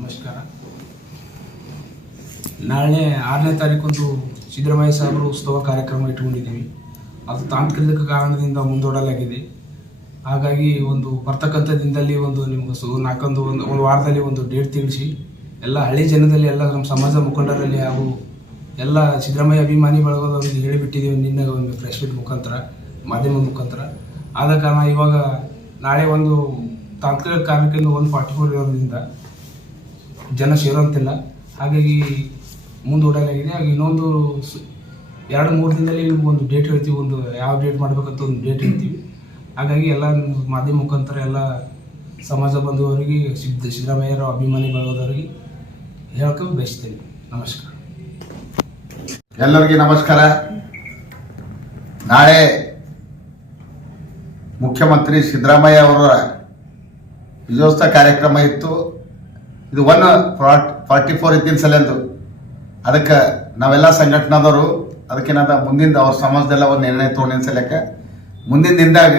ನಮಸ್ಕಾರ. ನಾಳೆ 6ನೇ ತಾರೀಕಂದು ಸಿದ್ದರಾಮಯ್ಯ ಸಾಹೇಬರು ಉತ್ಸವ ಕಾರ್ಯಕ್ರಮ ಇಟ್ಕೊಂಡಿದ್ದೀವಿ. ಅದು ತಾಂತ್ರಿಕ ಕಾರಣದಿಂದ ಮುಂದೂಡಲಾಗಿದೆ. ಹಾಗಾಗಿ ಒಂದು ಬರ್ತಕ್ಕಂಥ ದಿನದಲ್ಲಿ ಒಂದು ನಿಮ್ಗೆ ಒಂದು ವಾರದಲ್ಲಿ ಒಂದು ಡೇಟ್ ತಿಳಿಸಿ ಎಲ್ಲ ಹಳ್ಳಿ ಜನದಲ್ಲಿ ಎಲ್ಲ ನಮ್ಮ ಸಮಾಜ ಮುಖಂಡರಲ್ಲಿ ಹಾಗೂ ಎಲ್ಲ ಸಿದ್ದರಾಮಯ್ಯ ಅಭಿಮಾನಿ ಬಳಗೋದವರಿಗೆ ಹೇಳಿಬಿಟ್ಟಿದ್ದೀವಿ ನಿನ್ನೆ ಒಂದು ಪ್ರೆಸ್ ಮೀಟ್ ಮುಖಾಂತರ, ಮಾಧ್ಯಮದ ಮುಖಾಂತರ. ಆದ ಕಾರಣ ಇವಾಗ ನಾಳೆ ಒಂದು ತಾಂತ್ರಿಕ ಕಾರಣಕ್ಕಿಂತ 144 ಇರೋದ್ರಿಂದ ಜನ ಸೇರೋಂತಿಲ್ಲ. ಹಾಗಾಗಿ ಮುಂದೂಡಲಾಗಿದೆ. ಹಾಗೆ ಇನ್ನೊಂದು 2-3 ದಿನದಲ್ಲಿ ಒಂದು ಡೇಟ್ ಹೇಳ್ತೀವಿ, ಒಂದು ಯಾವ ಡೇಟ್ ಮಾಡಬೇಕಂತ ಒಂದು ಡೇಟ್ ಹೇಳ್ತೀವಿ. ಹಾಗಾಗಿ ಎಲ್ಲ ಮಾಧ್ಯಮ ಮುಖಾಂತರ ಎಲ್ಲ ಸಮಾಜ ಬಂಧುವರಿಗೆ, ಸಿದ್ದರಾಮಯ್ಯರ ಅಭಿಮಾನಿ ಬಳಗೋದವರಿಗೆ ಹೇಳ್ಕೊಂಡು ಬಯಸ್ತೇನೆ. ನಮಸ್ಕಾರ. ಎಲ್ಲರಿಗೂ ನಮಸ್ಕಾರ. ನಾಳೆ ಮುಖ್ಯಮಂತ್ರಿ ಸಿದ್ದರಾಮಯ್ಯ ಅವರ ವಿಜಯೋತ್ಸವ ಕಾರ್ಯಕ್ರಮ ಇತ್ತು. ಇದು 144 ಇದ್ದಿನ ಸಲೆಂದು ಅದಕ್ಕೆ ನಾವೆಲ್ಲ ಸಂಘಟನಾದವರು ಅದಕ್ಕೇನಾದ ಮುಂದಿನ ಅವ್ರ ಸಮಾಜದೆಲ್ಲ ಒಂದು ನಿರ್ಣಯ ತೊಗೊಂಡಿನ ಸಲಕ್ಕೆ ಮುಂದಿನ ದಿನದಾಗ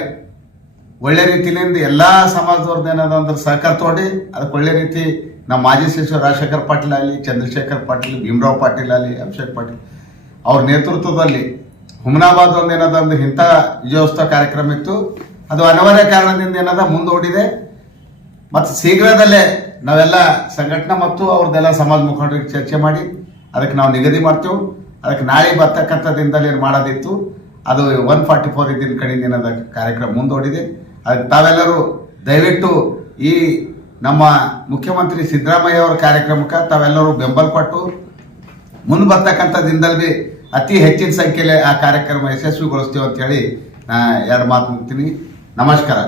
ಒಳ್ಳೆ ರೀತಿಯಿಂದ ಎಲ್ಲ ಸಮಾಜದವ್ರದ್ದು ಏನಾದ ಅಂದ್ರೆ ಸಹಕಾರ ತೊಗೊಂಡು ಅದಕ್ಕೆ ಒಳ್ಳೆ ರೀತಿ ನಮ್ಮ ಮಾಜಿ ಸಚಿವ ರಾಜಶೇಖರ್ ಪಾಟೀಲ್ ಆಗಲಿ, ಚಂದ್ರಶೇಖರ್ ಪಾಟೀಲ್, ಭೀಮರಾವ್ ಪಾಟೀಲ್ ಆಗಲಿ, ಅಭಿಷೇಕ್ ಪಾಟೀಲ್ ಅವ್ರ ನೇತೃತ್ವದಲ್ಲಿ ಹುಮನಾಬಾದ್ ಒಂದು ಏನದ ಅಂದ್ರೆ ಇಂಥ ವಿಜಯೋತ್ಸವ ಕಾರ್ಯಕ್ರಮ ಇತ್ತು. ಅದು ಅನಿವಾರ್ಯ ಕಾರಣದಿಂದ ಏನದ ಮುಂದೂಡಿದೆ. ಮತ್ತು ಶೀಘ್ರದಲ್ಲೇ ನಾವೆಲ್ಲ ಸಂಘಟನೆ ಮತ್ತು ಅವ್ರದ್ದೆಲ್ಲ ಸಮಾಜ ಮುಖಂಡರಿಗೆ ಚರ್ಚೆ ಮಾಡಿ ಅದಕ್ಕೆ ನಾವು ನಿಗದಿ ಮಾಡ್ತೇವೆ. ಅದಕ್ಕೆ ನಾಳೆ ಬರ್ತಕ್ಕಂಥ ದಿನದಲ್ಲಿ ಏನು ಮಾಡೋದಿತ್ತು ಅದು 144 ಇದ್ದಿನ ಕಡೆಯಿಂದ ಏನದ ಕಾರ್ಯಕ್ರಮ ಮುಂದೂಡಿದೆ. ಅದಕ್ಕೆ ತಾವೆಲ್ಲರೂ ದಯವಿಟ್ಟು ಈ ನಮ್ಮ ಮುಖ್ಯಮಂತ್ರಿ ಸಿದ್ದರಾಮಯ್ಯ ಅವರ ಕಾರ್ಯಕ್ರಮಕ್ಕೆ ತಾವೆಲ್ಲರೂ ಬೆಂಬಲ ಕೊಟ್ಟು ಮುಂದೆ ಬರ್ತಕ್ಕಂಥ ದಿನದಲ್ಲಿ ಅತಿ ಹೆಚ್ಚಿನ ಸಂಖ್ಯೆಯಲ್ಲಿ ಆ ಕಾರ್ಯಕ್ರಮ ಯಶಸ್ವಿಗೊಳಿಸ್ತೀವಿ ಅಂತ ಹೇಳಿ 2 ಮಾತು ಮುಗ್ತೀನಿ. ನಮಸ್ಕಾರ.